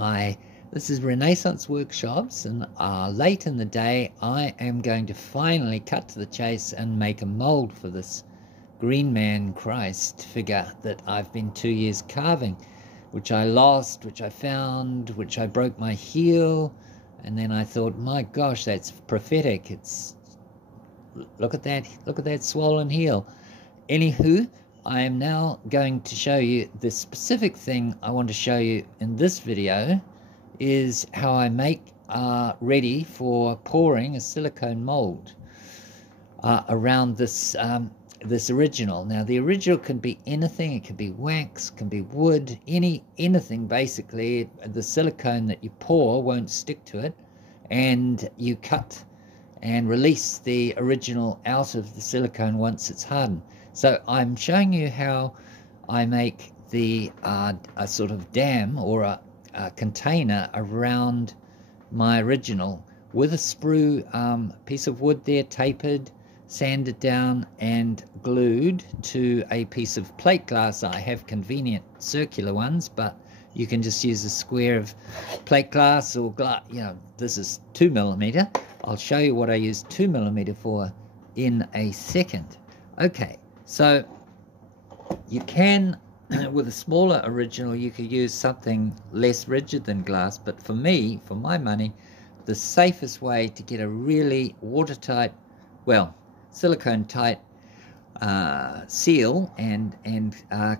Hi, this is Renaissance Workshops, and late in the day I am going to finally cut to the chase and make a mold for this Green Man Christ figure that I've been 2 years carving, which I lost, which I found, which I broke my heel, and then I thought, my gosh, that's prophetic. It's look at that swollen heel. Anywho, I am now going to show you the specific thing I want to show you in this video is how I make ready for pouring a silicone mold around this this original. Now the original can be anything. It can be wax, can be wood, anything basically. The silicone that you pour won't stick to it, and you cut and release the original out of the silicone once it's hardened. So I'm showing you how I make the a sort of dam or a container around my original with a sprue piece of wood there, tapered, sanded down and glued to a piece of plate glass. I have convenient circular ones, but you can just use a square of plate glass or glass. You know, this is 2mm. I'll show you what I use 2mm for in a second. Okay. So you can, with a smaller original, you could use something less rigid than glass, but for me, for my money, the safest way to get a really watertight, well, silicone tight seal and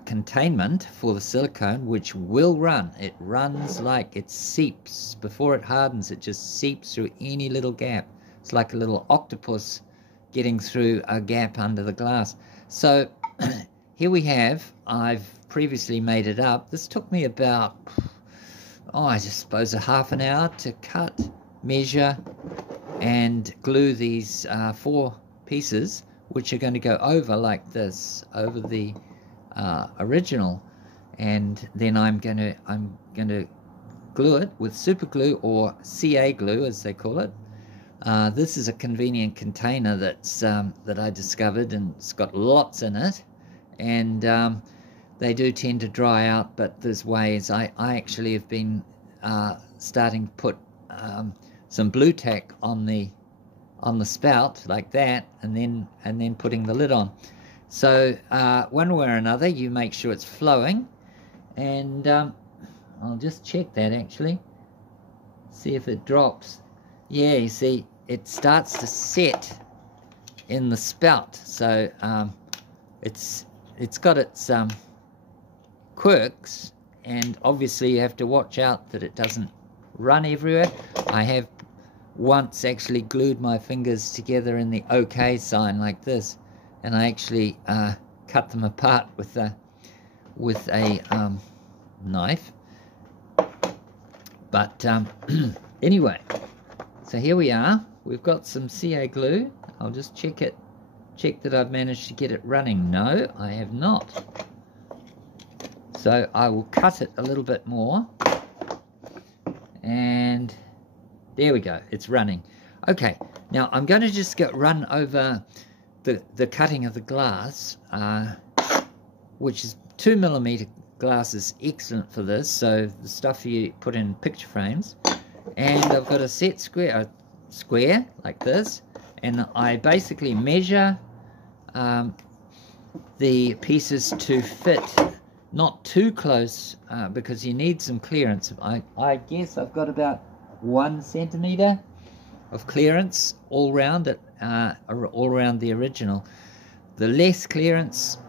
containment for the silicone, which will run. It runs like it seeps. Before it hardens, it just seeps through any little gap. It's like a little octopus getting through a gap under the glass. So here we have, I've previously made it up. This took me about, I just suppose a half an hour to cut, measure, and glue these 4 pieces, which are going to go over like this, over the original. And then I'm going to glue it with super glue, or CA glue as they call it. This is a convenient container that's that I discovered, and it's got lots in it, and they do tend to dry out, but there's ways. I actually have been starting to put some blue tack on the spout like that, and then putting the lid on. So one way or another, you make sure it's flowing, and I'll just check that actually, see if it drops. Yeah, you see, it starts to set in the spout. So it's got its quirks, and obviously you have to watch out that it doesn't run everywhere. I have once actually glued my fingers together in the OK sign like this, and I actually cut them apart with a knife. But anyway. So here we are. We've got some CA glue. I'll just check that I've managed to get it running. No, I have not. So I will cut it a little bit more. And there we go. It's running. Okay. Now I'm going to just run over the cutting of the glass, which is 2mm glass is excellent for this. So the stuff you put in picture frames. And I've got a set square like this, and I basically measure the pieces to fit, not too close, because you need some clearance. I guess I've got about 1 centimeter of clearance all around it, all around the original. The less clearance,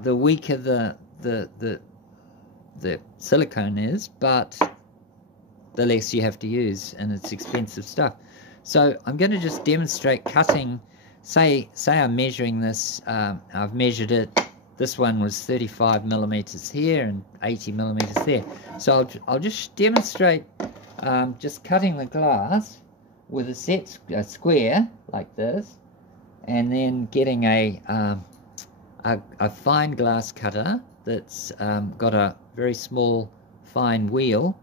the weaker the silicone is, but the less you have to use, and it's expensive stuff. So I'm going to just demonstrate cutting. Say I'm measuring this. I've measured it. This one was 35mm here and 80mm there. So I'll just demonstrate just cutting the glass with a square like this, and then getting a fine glass cutter that's got a very small fine wheel.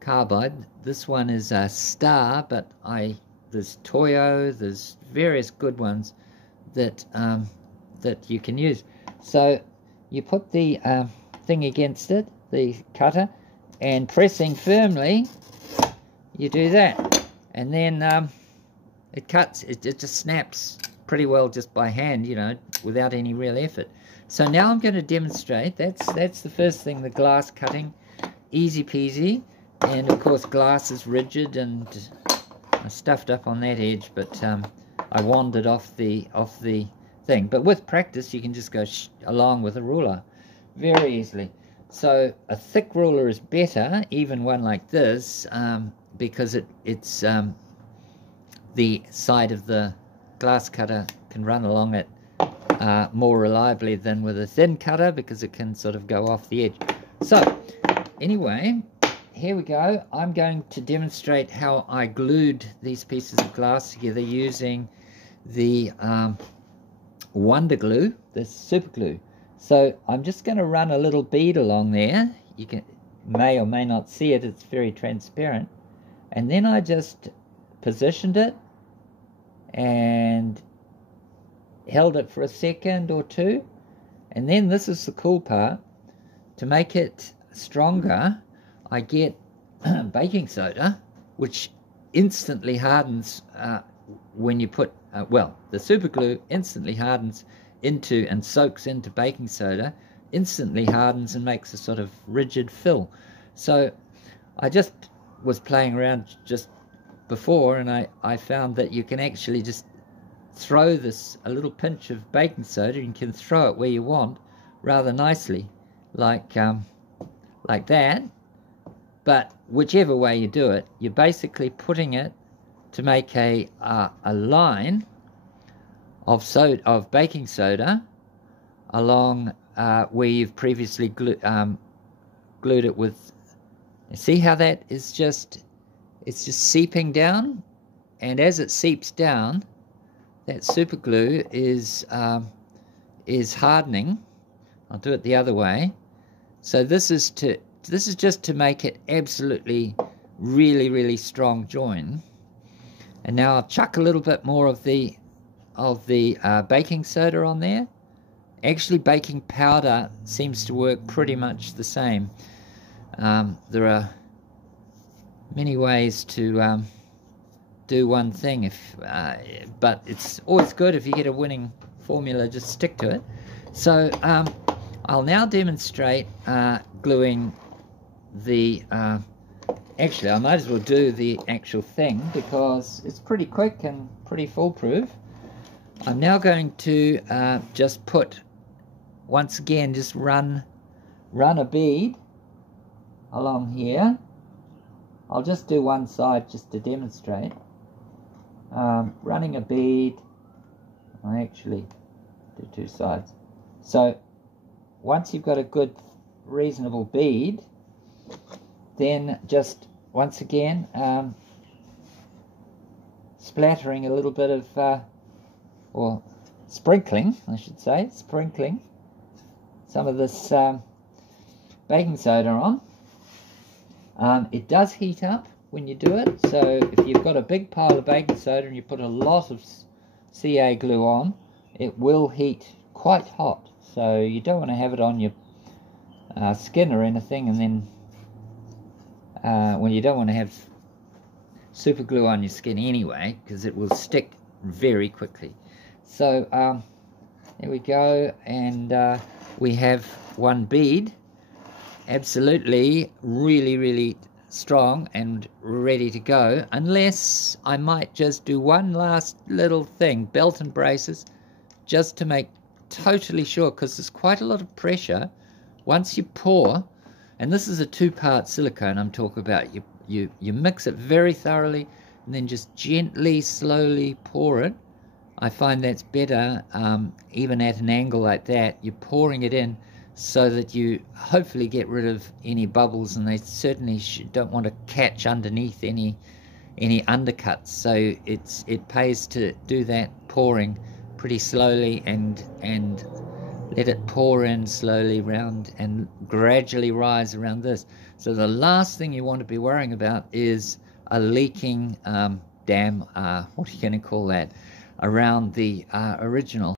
Carbide. This one is a Star, but there's Toyo, there's various good ones that that you can use. So you put the thing against it, the cutter, and pressing firmly, you do that, and then it cuts. It just snaps pretty well just by hand, you know, without any real effort. So now I'm going to demonstrate. That's the first thing, the glass cutting, easy peasy. And of course glass is rigid, and I stuffed up on that edge, but I wandered off the thing. But with practice you can just go along with a ruler very easily. So a thick ruler is better, even one like this, because it's the side of the glass cutter can run along it more reliably than with a thin cutter, because it can sort of go off the edge. So anyway, here we go. I'm going to demonstrate how I glued these pieces of glass together using the Wonder Glue, the super glue. So I'm just going to run a little bead along there. You may or may not see it, it's very transparent. And then I just positioned it and held it for a second or two. And then this is the cool part. To make it stronger, I get baking soda, which instantly hardens when you put, well, the super glue instantly hardens into and soaks into baking soda, instantly hardens and makes a sort of rigid fill. So I just was playing around just before, and I found that you can actually just throw this, a little pinch of baking soda, and you can throw it where you want rather nicely, like that. But whichever way you do it, you're basically putting it to make a line of baking soda along where you've previously glued it with. See how that is just, it's just seeping down, and as it seeps down, that super glue is hardening. I'll do it the other way. So this is just to make it absolutely really strong join. And now I'll chuck a little bit more of the baking soda on there. Actually, baking powder seems to work pretty much the same. There are many ways to do one thing, but it's always good if you get a winning formula, just stick to it. So I'll now demonstrate gluing the actually I might as well do the actual thing because it's pretty quick and pretty foolproof. I'm now going to just put, once again, just run a bead along here. I'll just do one side just to demonstrate. Running a bead, I actually do two sides. So once you've got a good reasonable bead, then just once again splattering a little bit of or sprinkling, I should say, sprinkling some of this baking soda on. It does heat up when you do it, so if you've got a big pile of baking soda and you put a lot of CA glue on, it will heat quite hot. So you don't want to have it on your skin or anything, and then well, you don't want to have super glue on your skin anyway, because it will stick very quickly. So there we go, and we have one bead, absolutely really strong and ready to go, unless I might just do one last little thing, belt and braces, just to make totally sure, because there's quite a lot of pressure once you pour. And this is a two-part silicone I'm talking about. You mix it very thoroughly and then just gently, slowly pour it. I find that's better, even at an angle like that. You're pouring it in so that you hopefully get rid of any bubbles, and they certainly don't want to catch underneath any undercuts. So it pays to do that pouring pretty slowly and let it pour in slowly round and gradually rise around this. So the last thing you want to be worrying about is a leaking dam, what are you going to call that, around the original.